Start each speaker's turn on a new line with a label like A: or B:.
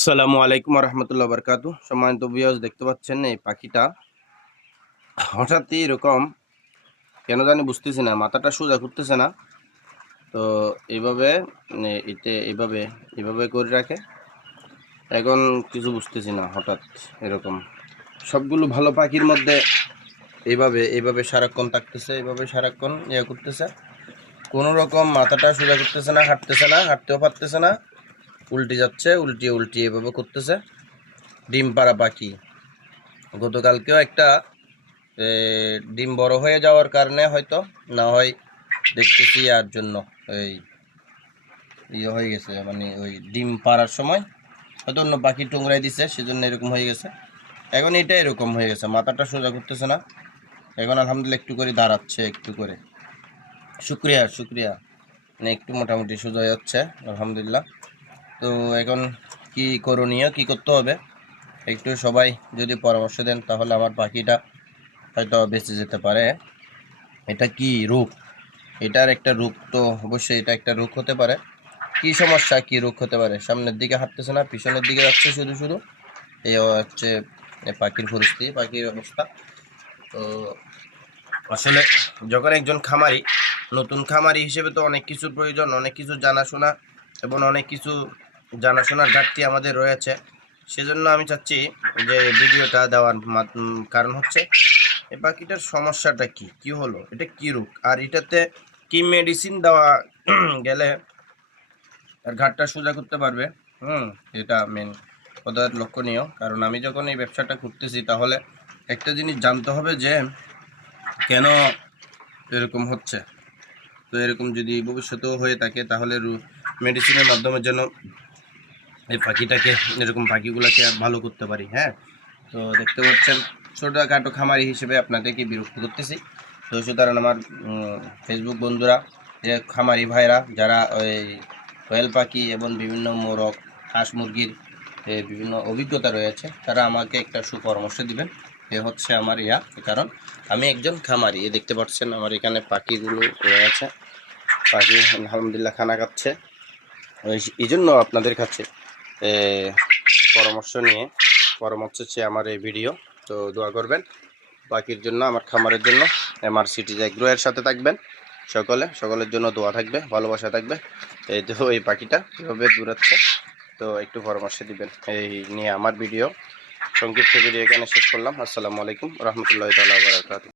A: আসসালামু আলাইকুম রহমতুল্লাহ বরকাতু সম্মানিত বিয়াজ দেখতে পাচ্ছেন এই পাখিটা? হঠাৎই এরকম, কেন জানি বুঝতেছি না, মাথাটা সোজা করতেছে না। তো এইভাবে মানে এতে এইভাবে এইভাবে করে রাখে। এখন কিছু বুঝতেছি না, হঠাৎ এরকম। সবগুলো ভালো পাখির মধ্যে এইভাবে এইভাবে সারাক্ষণ থাকতেছে, এইভাবে সারাক্ষণ ইয়ে করতেছে। কোনো রকম মাথাটা সোজা করতেছে না, হাঁটতেছে না, হাঁটতেও পারতেছে না। উল্টে যাচ্ছে উল্টি উল্টি এভাবে করতেছে। ডিম পাড়া পাখি। গতকালকেও একটা ডিম বড় হয়ে যাওয়ার কারণে হয়তো, না হয় দেখতেছি আর জন্য এই ইয়ে হয়ে গেছে মানে ওই ডিম পাড়ার সময়। হয়তো অন্য পাখি টুংরাই দিছে, সেজন্য এরকম হয়ে গেছে। এখন এটা এরকম হয়ে গেছে, মাথাটা সোজা করতেছে না। এখন আলহামদুলিল্লাহ একটু করে দাঁড়াচ্ছে, একটু করে। শুক্রিয়া শুক্রিয়া। মানে একটু মোটামুটি সোজা যাচ্ছে, আলহামদুলিল্লাহ। তো এখন কি করণীয় কি করতে হবে? একটু সবাই যদি পরামর্শ দেন তাহলে আমার পাখিটা হয়তো বেঁচে যেতে পারে। এটা কি রোগ এটার একটা রোগ তো অবশ্যই এটা একটা রোগ হতে পারে। কি সমস্যা? কি রোগ হতে পারে? সামনের দিকে হাঁটতেছে না, পিছনের দিকে যাচ্ছে শুধু শুধু। এই হচ্ছে পাখির পরিস্থিতি, পাখির অবস্থা। তো আসলে যখন একজন খামারি, নতুন খামারি হিসেবে তো অনেক কিছুর প্রয়োজন, অনেক কিছু জানাশোনা এবং অনেক কিছু জানাশোনার ঘাটতি আমাদের রয়েছে। সেজন্য আমি চাচ্ছি যে ভিডিওটা দেওয়ার কারণ হচ্ছে এ পাখিটার সমস্যাটা কি? কি হলো? এটা কি রোগ? আর এটাতে কি মেডিসিন দেওয়া গেলে আর ঘাটটা সোজা করতে পারবে? হুম, এটা মেন ওদের লক্ষণীয়। কারণ আমি যখন এই ব্যবসাটা করতেছি, তাহলে একটা জিনিস জানতে হবে যে কেন এরকম হচ্ছে? তো এরকম যদি ভবিষ্যতেও হয়ে থাকে, তাহলে মেডিসিনের মাধ্যমে যেন এই পাখিটাকে, এরকম পাখিগুলোকে ভালো করতে পারি হ্যাঁ? তো দেখতে পাচ্ছেন, ছোটোখাটো খামারি হিসেবে আপনাদেরকে বিরক্ত করতেছি। তো সুতরাং আমার ফেসবুক বন্ধুরা, যে খামারি ভাইরা, যারা ওই কোয়েল পাখি এবং বিভিন্ন মোরগ, হাঁস মুরগির বিভিন্ন অভিজ্ঞতা রয়েছে, তারা আমাকে একটা সুপরামর্শ দিবেন। এ হচ্ছে আমার ইয়া কারণ আমি একজন খামারি। এ দেখতে পাচ্ছেন আমার এখানে পাখিগুলো রয়েছে পাখি আলহামদুলিল্লাহ খানা খাচ্ছে। এই জন্য আপনাদের কাছে পরামর্শ নিয়ে, পরামর্শ চেয়ে আমার এই ভিডিও। তো দোয়া করবেন। বাকির জন্য, আমার খামারের জন্য এমআর সিটি এর সাথে থাকবেন। সকলে, সকলের জন্য দোয়া থাকবে, ভালোবাসা থাকবে। এই তো, এই পাখিটা কীভাবে দূরাচ্ছে তো একটু পরামর্শ দিবেন। এই নিয়ে আমার ভিডিও, সংক্ষিপ্ত ভিডিও এখানে শেষ করলাম। আসসালামু আলাইকুম, রহমতুল্লাহ তালা বারাকাতু